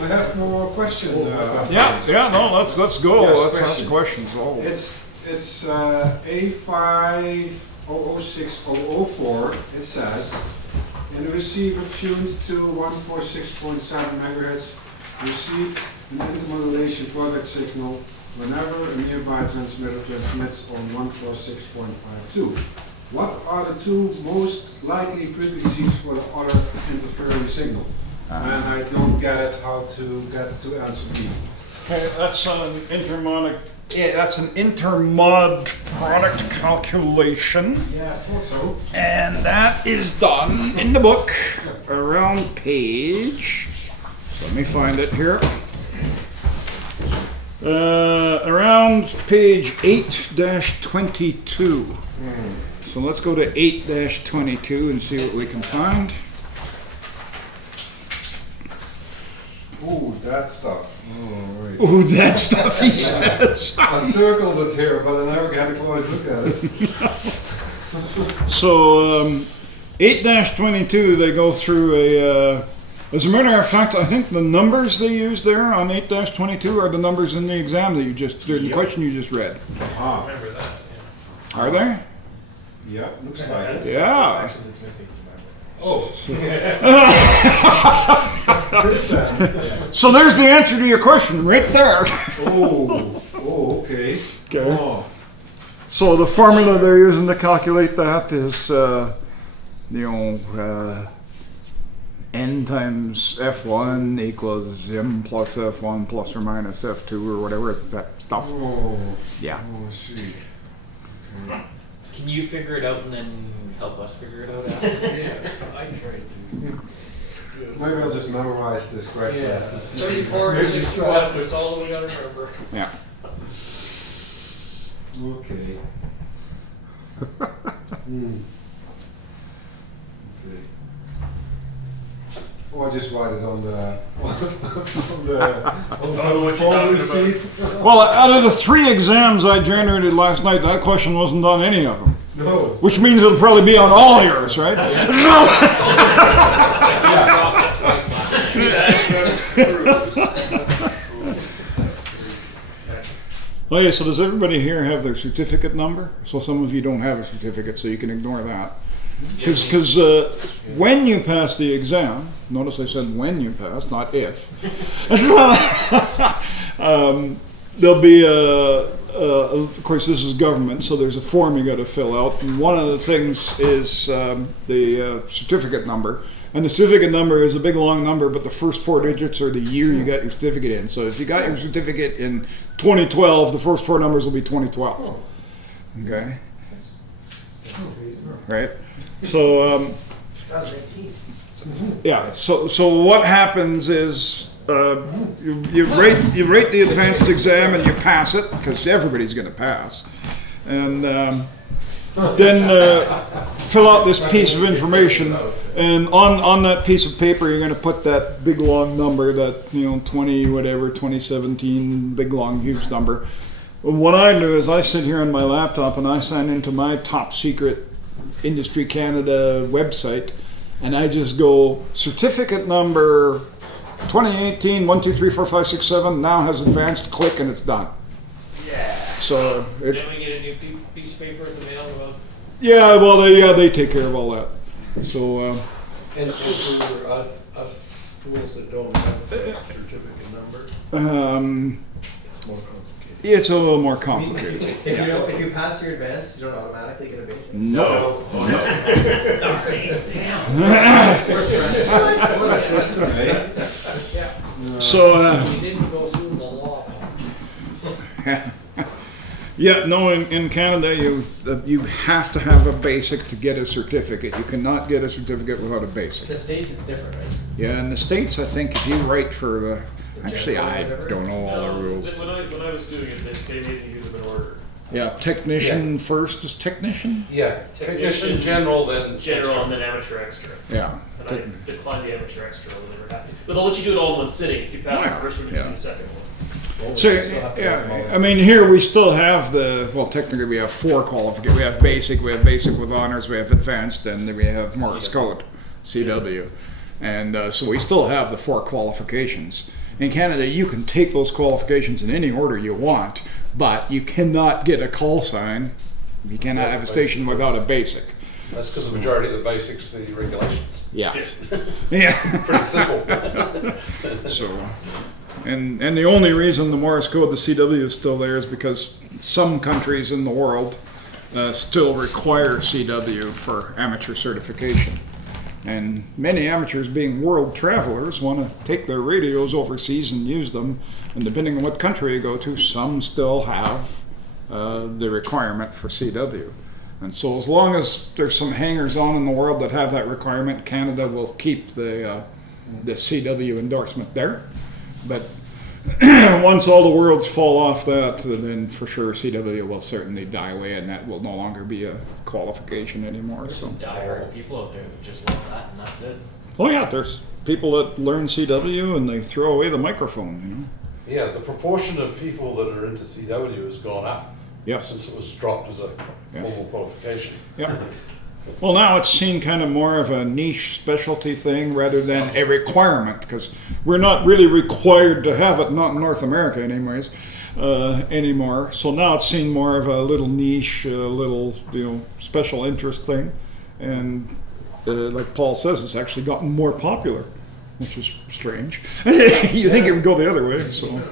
We have more questions. Let's go. Yes, Let's question. ask questions. Oh. It's A500604. It says, in a receiver tuned to 146.7 megahertz, received an intermodulation product signal whenever a nearby transmitter transmits on 146.52. What are the two most likely frequencies for the other interfering signal? And I don't get it how to get to answer B. Okay, that's an intermod product calculation. Yeah, I thought so. And that is done in the book around page. Let me find it here. Around page 8-22. So let's go to 8-22 and see what we can find. Ooh, that stuff. Oh, right. Ooh, that stuff he says. I circled it here, but I never had a close look at it. So 8-22, they go through a. As a matter of fact, I think the numbers they use there on 8-22 are the numbers in the exam that you just did, the question you just read. Ah, Remember that, yeah. Are they? yeah, looks like That's it. Yeah. the section that's missing to my book. Oh. So there's the answer to your question right there. Oh, okay. Okay. Oh, So the formula they're using to calculate that is, n times f1 equals m plus f1 plus or minus f2 or whatever that stuff. oh, Yeah. oh, I see. Okay. Can you figure it out and then help us figure it out after? I tried to. Maybe I'll just memorize this question. Yeah. 34 and 61, that's all we gotta remember. Yeah. Okay. Okay. Oh, I just write it on the phone receipt. Well, out of the 3 exams I generated last night, that question wasn't on any of them. No. Which means it'll probably be on all yours, right? Okay, so does everybody here have their certificate number? So some of you don't have a certificate, so you can ignore that. Because when you pass the exam, notice I said when you pass, not if, there'll be of course this is government, so there's a form you got to fill out, and one of the things is the certificate number. And the certificate number is a big long number, but the first 4 digits are the year you got your certificate in. So if you got your certificate in 2012, the first 4 numbers will be 2012. Okay? Right? So, 2018. yeah, so what happens is you rate the advanced exam and you pass it, because everybody's going to pass. And then fill out this piece of information, and on that piece of paper you're going to put that big long number, that 2017 big long huge number. What I do is I sit here on my laptop and I sign into my top secret Industry Canada website, and I just go certificate number 2018 1234567 now has advanced, click, and it's done. Yeah. So it's, Then we get a new piece of paper in the mail about. yeah, well, they take care of all that. So, And for us fools that don't have a certificate number, it's more complicated. it's a little more complicated. If you pass your advanced, you don't automatically get a basic. No. What a system, eh? Yeah. So, We didn't go through the law. yeah, no, in Canada, you have to have a basic to get a certificate. You cannot get a certificate without a In basic. the States, it's different, right? Yeah, in the States, I think if you write for the, actually, I don't know all the rules. When I was doing it, they made me use them in order. Yeah, technician first is technician? Yeah, technician general, then General and then amateur extra. Yeah. And I declined the amateur extra, I was never happy. But they'll let you do it all in one sitting. If you pass the first one, you can do the second one. So, yeah, I mean, here we still have technically we have 4 qualifications. We have basic with honors, we have advanced, and then we have Morse code, CW. And so we still have the 4 qualifications. In Canada, you can take those qualifications in any order you want, but you cannot get a call sign. You cannot have a station without a basic. That's because the majority of the basics, the regulations. Yes. Yeah. Pretty simple. So, and the only reason the Morse code, the CW, is still there is because some countries in the world still require CW for amateur certification. And many amateurs, being world travelers, want to take their radios overseas and use them. And depending on what country you go to, some still have the requirement for CW. And so as long as there's some hangers-on in the world that have that requirement, Canada will keep the CW endorsement there. But once all the worlds fall off that, then for sure CW will certainly die away, and that will no longer be a qualification anymore. There's So. some diehard people out there that just love that, and that's it. Oh yeah, there's people that learn CW and they throw away the microphone, you know. Yeah, the proportion of people that are into CW has gone up Yes. since it was dropped as a formal qualification. Yeah. Well, now it's seen kind of more of a niche specialty thing rather than a requirement, because we're not really required to have it, not in North America anyways, anymore. So now it's seen more of a little niche, little, special interest thing. And like Paul says, it's actually gotten more popular, which is strange. You think it would go the other way, so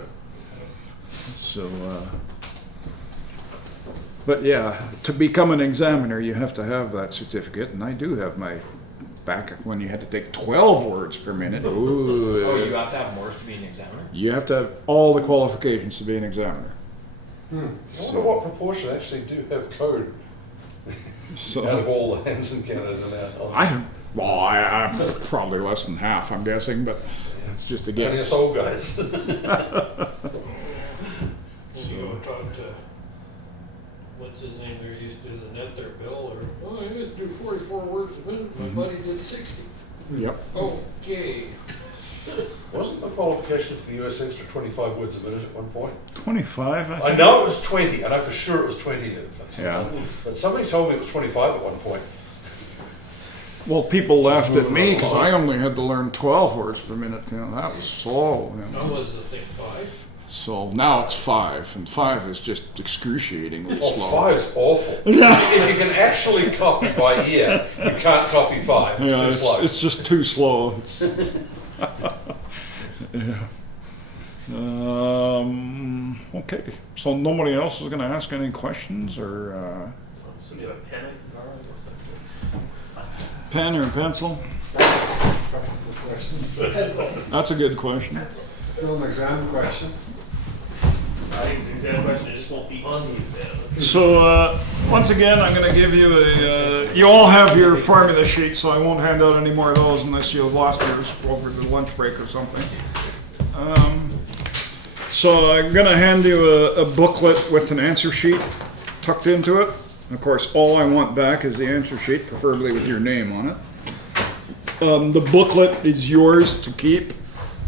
but yeah, to become an examiner, you have to have that certificate, and I do have my back when you had to take 12 words per minute. Ooh, Oh, you have to have Morse to be an examiner? you have to have all the qualifications to be an examiner. I wonder what proportion actually do have code out of So all the hands in Canada now. I'm probably less than half, I'm guessing, but it's just a Only guess. us old guys. You go talk to, what's his name, there used to do the net there, Bill, or, oh, I used to do 44 words a minute, my buddy did 60. Yep. Okay. Wasn't the qualification for the US extra 25 words a minute at one point? 25, I I think. know it was 20. I know for sure it was 20. Yeah. But somebody told me it was 25 at one point. Well, people laughed at me because I only had to learn 12 words per minute. That was slow. That was the thing, 5. So now it's 5, and 5 is just excruciatingly Oh, slow. 5's awful. If you can actually copy by ear, you can't copy 5. It's Yeah, too slow. it's just too slow. It's, yeah. Okay, so nobody else is going to ask any questions, or So you have a pen I can borrow? I guess that's it. pen or pencil? Pencil. That's a good question. Still an exam question. I think it's an exam question, it just won't be on the exam. So once again, I'm going to give you you all have your formula sheet, so I won't hand out any more of those unless you lost yours over the lunch break or something. So I'm going to hand you a booklet with an answer sheet tucked into it. Of course, all I want back is the answer sheet, preferably with your name on it. The booklet is yours to keep.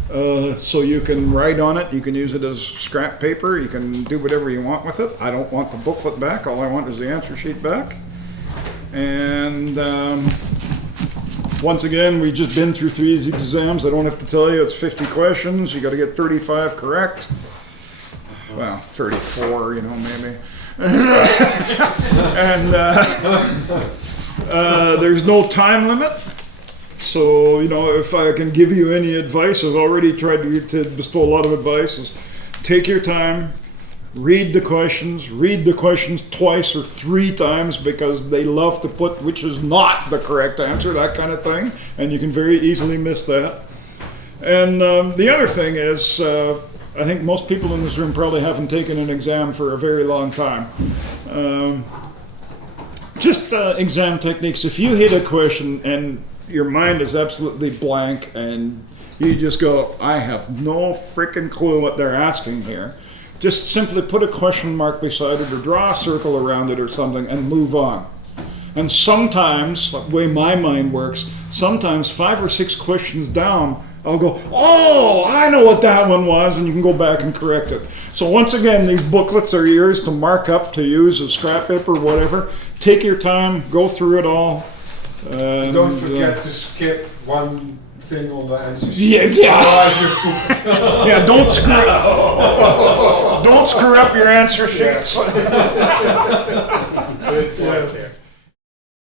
So you can write on it, you can use it as scrap paper, you can do whatever you want with it. I don't want the booklet back, all I want is the answer sheet back. And once again, we've just been through 3 exams. I don't have to tell you, it's 50 questions, you got to get 35 correct. Well, 34, maybe. And there's no time limit. So, if I can give you any advice, I've already tried to bestow a lot of advice, is take your time, read the questions twice or 3 times, because they love to put which is not the correct answer, that kind of thing, and you can very easily miss that. And the other thing is, I think most people in this room probably haven't taken an exam for a very long time. Just exam techniques. If you hit a question and your mind is absolutely blank and you just go, I have no freaking clue what they're asking here, just simply put a question mark beside it or draw a circle around it or something and move on. And sometimes, the way my mind works, sometimes 5 or 6 questions down, I'll go, oh, I know what that one was, and you can go back and correct it. So once again, these booklets are yours to mark up, to use as scrap paper, whatever. Take your time, go through it all. Don't forget to skip 1 thing on the answer sheet. Yeah. Otherwise you're pooped. Yeah, don't screw up your answer sheets. Good point there.